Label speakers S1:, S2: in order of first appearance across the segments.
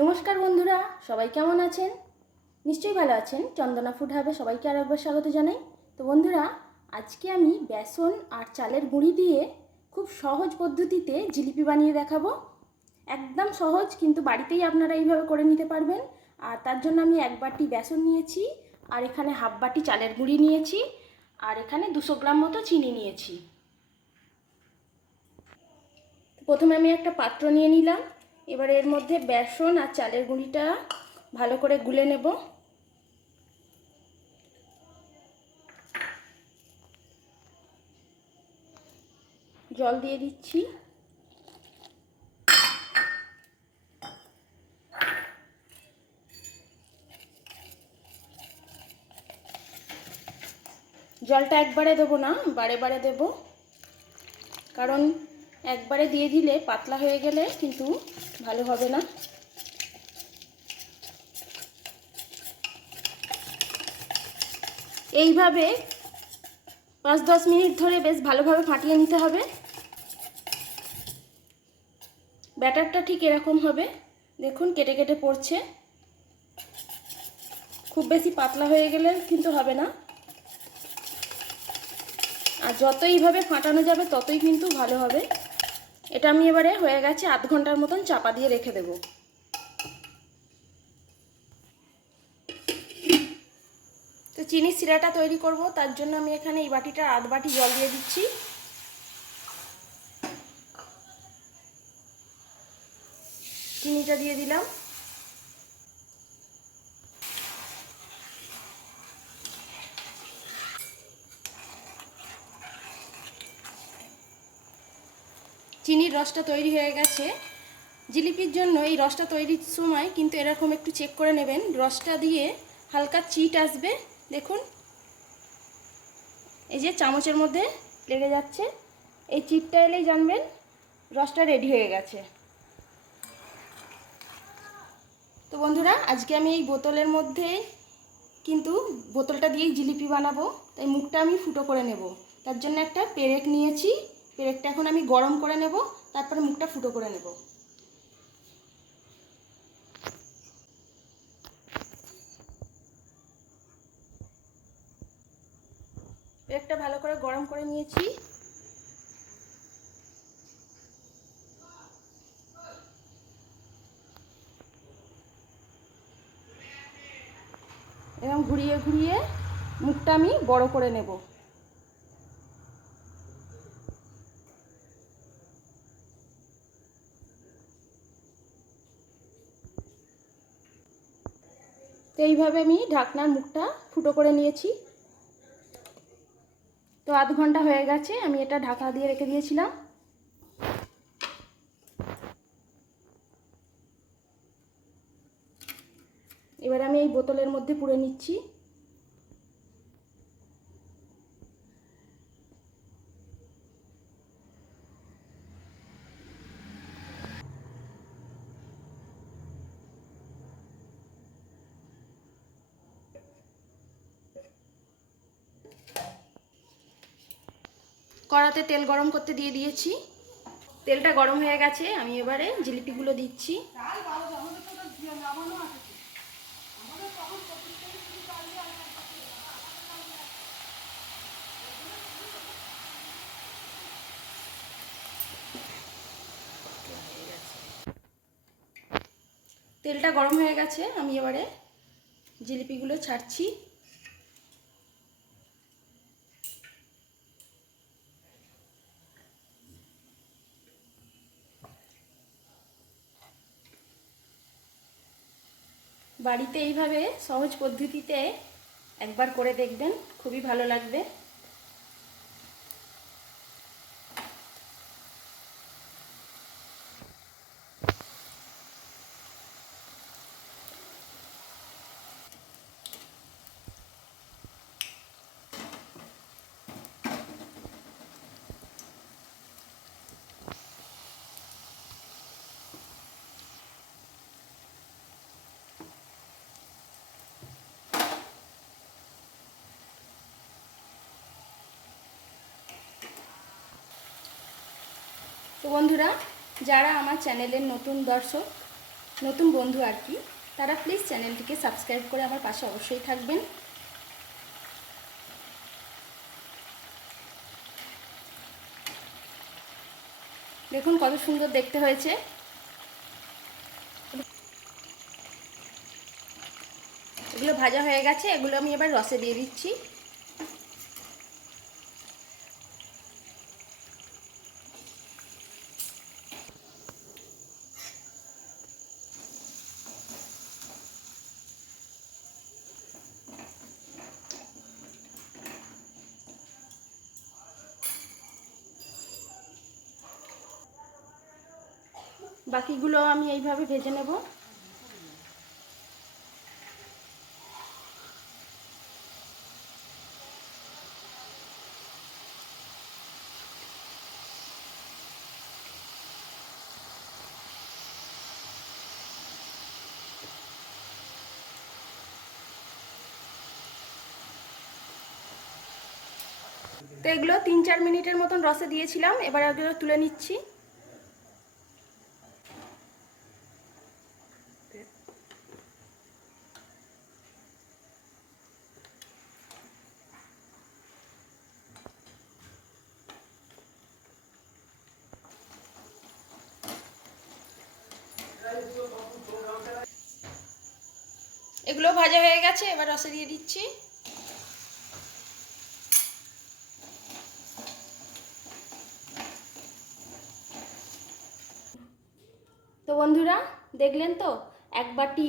S1: নমস্কার বন্ধুরা, সবাই কেমন আছেন? নিশ্চয়ই ভালো আছেন। চন্দনা ফুড হাবে সবাইকে আর একবার স্বাগত জানাই। তো বন্ধুরা, আজকে আমি বেসন আর চালের গুঁড়ি দিয়ে খুব সহজ পদ্ধতিতে জিলিপি বানিয়ে দেখাবো। একদম সহজ, কিন্তু বাড়িতেই আপনারা এইভাবে করে নিতে পারবেন। আর তার জন্য আমি এক বাটি বেসন নিয়েছি, আর এখানে হাফ বাটি চালের গুঁড়ি নিয়েছি, আর এখানে দুশো গ্রাম মতো চিনি নিয়েছি। প্রথমে আমি একটা পাত্র নিয়ে নিলাম। এবার এর মধ্যে বেসন আর চালের গুঁড়িটা ভালো করে গুলে নেব। জল দিয়ে দিচ্ছি। জলটা একবারে দেবো না, বারে বারে দেবো। কারণ একবারে দিয়ে দিলে পাতলা হয়ে গেলে কিন্তু ভালো হবে না। এইভাবে পাঁচ দশ মিনিট ধরে বেশ ভালোভাবে ফাটিয়ে নিতে হবে। ব্যাটারটা ঠিক এরকম হবে। দেখুন কেটে কেটে পড়ছে। খুব বেশি পাতলা হয়ে গেলে কিন্তু হবে না। আর যত এইভাবে ফাটানো যাবে ততই কিন্তু ভালো হবে। এটা আমি এবারে হয়ে গেছে আধ ঘণ্টার মতন চাপা দিয়ে রেখে দেব। তো চিনি সিরাটা তৈরি করব, তার জন্য আমি এখানে এই বাটিটা আধ বাটি জল দিয়ে দিচ্ছি। চিনিটা দিয়ে দিলাম। চিনির রসটা তৈরি হয়ে গেছে। জিলিপির জন্য এই রসটা তৈরির সময় কিন্তু এরকম একটু চেক করে নেবেন। রসটা দিয়ে হালকা চিট আসবে। দেখুন। এই যে চামচের মধ্যে লেগে যাচ্ছে। এই চিটটা এলেই জানবেন রসটা রেডি হয়ে গেছে। তো বন্ধুরা, আজকে আমি এই বোতলের মধ্যে কিন্তু বোতলটা দিয়েই জিলিপি বানাবো। তাই মুখটা আমি ফুটো করে নেব। তার জন্য একটা পেরেক নিয়েছি। পেরেকটা এখন আমি গরম করে নেব, তারপরে মুখটা ফুটো করে নেব। পেরেকটা ভালো করে গরম করে নিয়েছি। এবং ঘুরিয়ে ঘুরিয়ে মুখটা আমি বড় করে নেব। তো এইভাবে আমি ঢাকনার মুখটা ফুটো করে নিয়েছি। তো আধ ঘণ্টা হয়ে গেছে, আমি এটা ঢাকা দিয়ে রেখে দিয়েছিলাম। এবার আমি এই বোতলের মধ্যে পুরে নিচ্ছি। কড়াতে তেল গরম করতে দিয়ে দিয়েছি। তেলটা গরম হয়ে গেছে, আমি এবারে জিলিপিগুলো দিচ্ছি। তেলটা গরম হয়ে গেছে, আমি এবারে জিলিপিগুলো ছাড়ছি। বাড়িতে এইভাবে সহজ পদ্ধতিতে একবার করে দেখবেন খুবই ভালো লাগবে। বন্ধুরা, যারা আমার চ্যানেলের নতুন দর্শক, নতুন বন্ধু আর কি, তারা প্লিজ চ্যানেলটিকে সাবস্ক্রাইব করে আমার পাশে অবশ্যই থাকবেন। দেখুন কত সুন্দর দেখতে হয়েছে। এগুলো ভাজা হয়ে গেছে, এগুলো আমি এবার রসে দিয়ে দিচ্ছি। বাকিগুলো আমি এইভাবে ভেজে নেব। তো এগুলো তিন চার মিনিটের মতন রসে দিয়েছিলাম, এবার এগুলো তুলে নিচ্ছি। এগুলো ভাজা হয়ে গেছে, এবার রসে দিয়ে দিচ্ছি। তো বন্ধুরা, দেখলেন তো? এক বাটি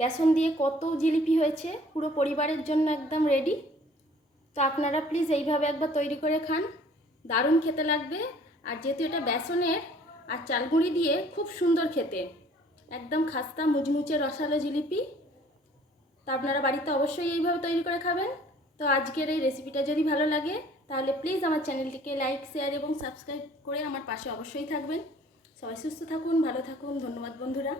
S1: বেসন দিয়ে কত জিলিপি হয়েছে, পুরো পরিবারের জন্য একদম রেডি তো আপনারা প্লিজ এইভাবে একবার তৈরি করে খান। দারুণ খেতে লাগবে। আর যেহেতু এটা বেসনের, আর চালগুঁড়ি দিয়ে খুব সুন্দর খেতে। একদম খাস্তা মুচমুচে রসালো জিলিপি। তো আপনারা বাড়িতে অবশ্যই এইভাবে তৈরি করে খাবেন। তো আজকের এই রেসিপিটা যদি ভালো লাগে, তাহলে প্লিজ আমার চ্যানেলটিকে লাইক শেয়ার এবং সাবস্ক্রাইব করে আমার পাশে অবশ্যই থাকবেন। সবাই সুস্থ থাকুন, ভালো থাকুন। ধন্যবাদ বন্ধুরা।